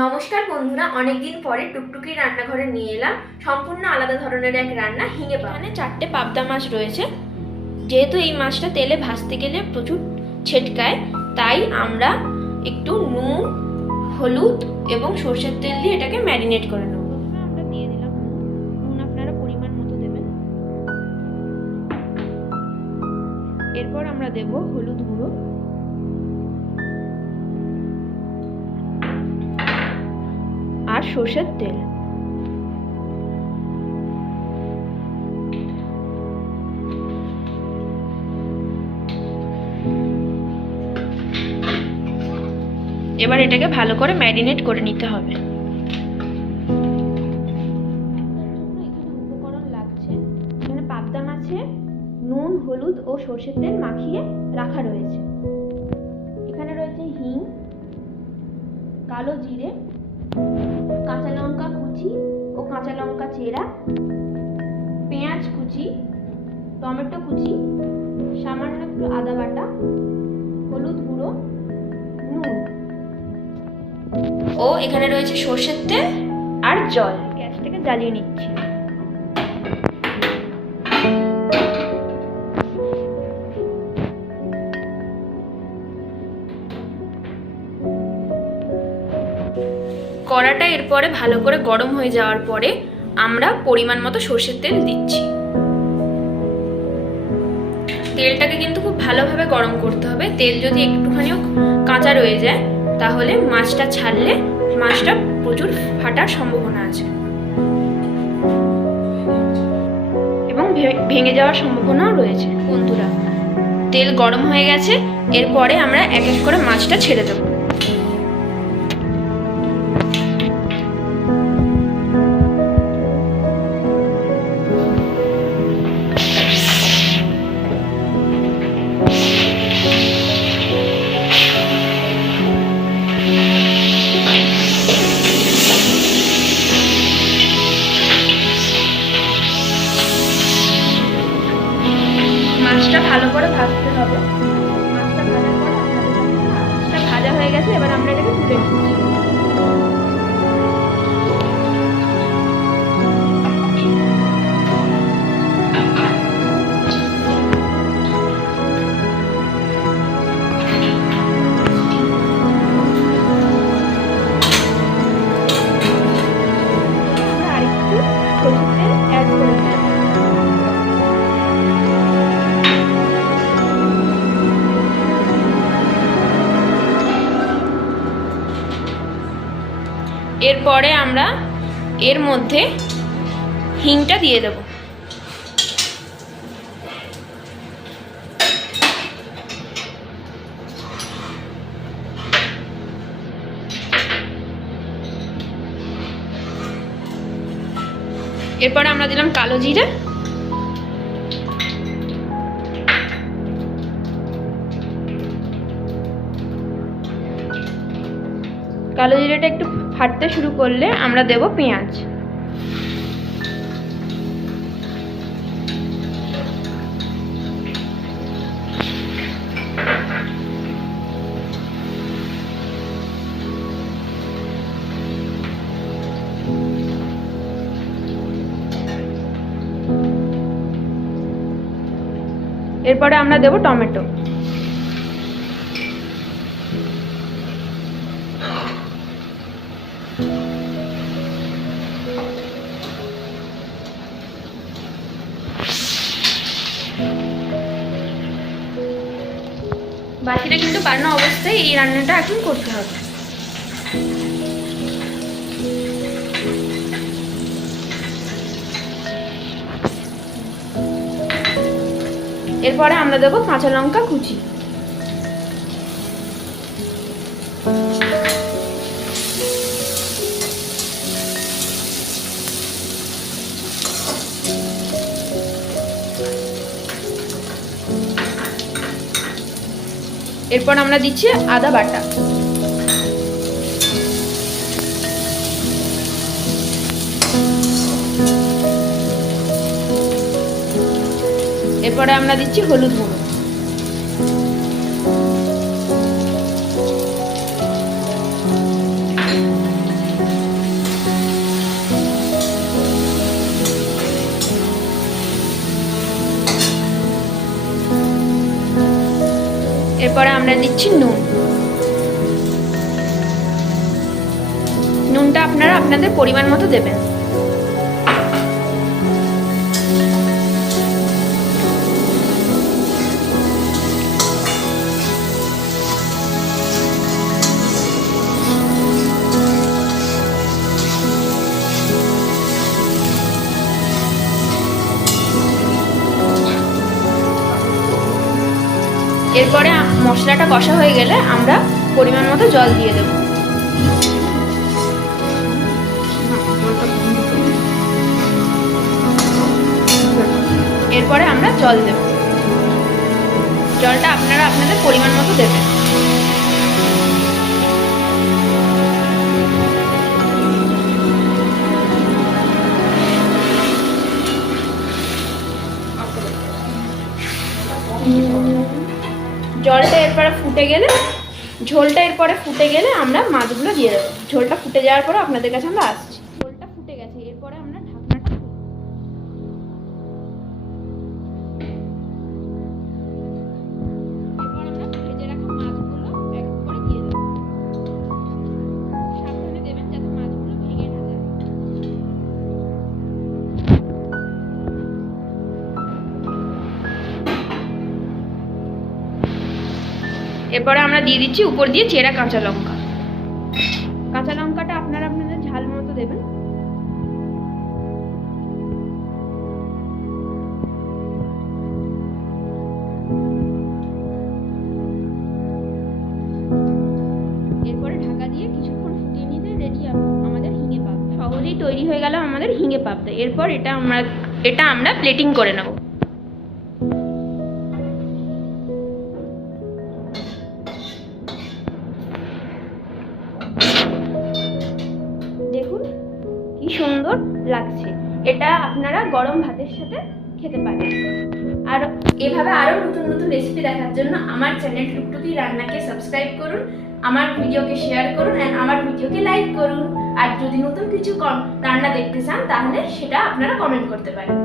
নমস্কার বন্ধুরা, অনেকদিন পরে টুকটুকি রান্নাঘরে নিয়ে এলাম সম্পূর্ণ আলাদা ধরনের এক রান্না, হিঙে পাওয়া। এখানে 4টে পাবদা মাছ রয়েছে। যেহেতু এই মাছটা তেলে ভাজতে গেলে প্রচুর ছেটকায়, তাই আমরা একটু নুন, হলুদ এবং সরষের তেল দিয়ে এটাকে ম্যারিনেট করে নেব। আমরা দিয়ে দিলাম নুন, আপনারা পরিমাণ মতো দেবেন। এরপর আমরা দেব হলুদ গুঁড়ো, আর সরষের তেল। এবার এটাকে ভালো করে ম্যারিনেট করে নিতে হবে। উপকরণ লাগছে, এখানে পাবদা মাছে নুন, হলুদ ও সরষের তেল মাখিয়ে রাখা রয়েছে। এখানে রয়েছে হিং, কালো জিরে, কাঁচা লঙ্কা কুচি ও কাঁচা লঙ্কা চেরা, পেঁয়াজ কুচি, টমেটো কুচি, সামান্য একটু আদা বাটা, হলুদ গুঁড়ো, নুন ও এখানে রয়েছে সরষের তেল আর জল। গ্যাসটাকে জ্বালিয়ে নিচ্ছি। কড়াটা এরপরে ভালো করে গরম হয়ে যাওয়ার পরে আমরা পরিমাণ মতো সরষের তেল দিচ্ছি। তেলটাকে কিন্তু খুব ভালোভাবে গরম করতে হবে। তেল যদি একটুখানিও কাঁচা রয়ে যায় তাহলে মাছটা ছাড়লে মাছটা প্রচুর ফাটার সম্ভাবনা আছে এবং ভেঙে যাওয়ার সম্ভাবনাও রয়েছে। বন্ধুরা, তেল গরম হয়ে গেছে, এরপরে আমরা এক এক করে মাছটা ছেড়ে দেবো। মাছটা ভালো করে ভাজতে হবে। মাছটা ভাজার পরে মাছটা ভাজা হয়ে গেছে, এবার আমরা এটাকে তুলে নিচ্ছি। আরেকটু সরষের তেল অ্যাড করে দিলাম। এরপরে আমরা এর মধ্যে হিংটা দিয়ে দেব। এরপরে আমরা দিলাম কালো জিরে, কালো জিরেটা একটু ফাটতে শুরু করলে আমরা দেব পেঁয়াজ। এরপরে আমরা দেব টমেটো। বাকিটা কিন্তু বানানো অবস্থায় এই রান্নাটা এখন করতে হবে। এরপরে আমরা দেবো কাঁচা লঙ্কা কুচি। এরপর আমরা দিচ্ছি আদা বাটা। এরপরে আমরা দিচ্ছি হলুদ গুঁড়ো। এরপরে আমরা দিচ্ছি নুন। নুনটা আপনারা আপনাদের পরিমাণ মতো দেবেন। এরপরে মশলাটা কষা হয়ে গেলে আমরা পরিমাণ মতো জল দিয়ে দেব। এরপরে আমরা জল দেব। জলটা আপনারা আপনাদের পরিমাণ মতো দেবেন। জলটা এরপরে ফুটে গেলে, ঝোলটা এরপরে ফুটে গেলে আমরা মাছগুলো দিয়ে দেবো। ঝোলটা ফুটে যাওয়ার পরে আপনাদের কাছে আমরা আসছি। ঝোলটা ফুটে গেছে, এরপরে আমরা ঢাকনাটা খুলব। এরপর আমরা ভেজে রাখা মাছগুলো এক এক করে দিয়ে দেবো। সাবধানে দেবেন যাতে মাছগুলো ভেঙে না যায়। এরপরে আমরা দিয়ে দিচ্ছি উপর দিয়ে চেরা কাঁচা লঙ্কা। কাঁচা লঙ্কাটা আপনারা আপনাদের ঝাল মতো দেবেন। এরপরে ঢাকা দিয়ে কিছুক্ষণ ফুটিয়ে নিতে রেডি আমাদের হিঙে পাবদা। সহজেই তৈরি হয়ে গেল আমাদের হিঙে পাবদা। এরপর এটা আমরা প্লেটিং করে নেব। দেখুন কি সুন্দর লাগছে। এটা আপনারা গরম ভাতের সাথে খেতে পারেন। আর এভাবে আরও নতুন নতুন রেসিপি দেখার জন্য আমার চ্যানেল টুকটুকি রান্নাকে সাবস্ক্রাইব করুন, আমার ভিডিওকে শেয়ার করুন অ্যান্ড আমার ভিডিওকে লাইক করুন। আর যদি নতুন কিছু রান্না দেখতে চান তাহলে সেটা আপনারা কমেন্ট করতে পারেন।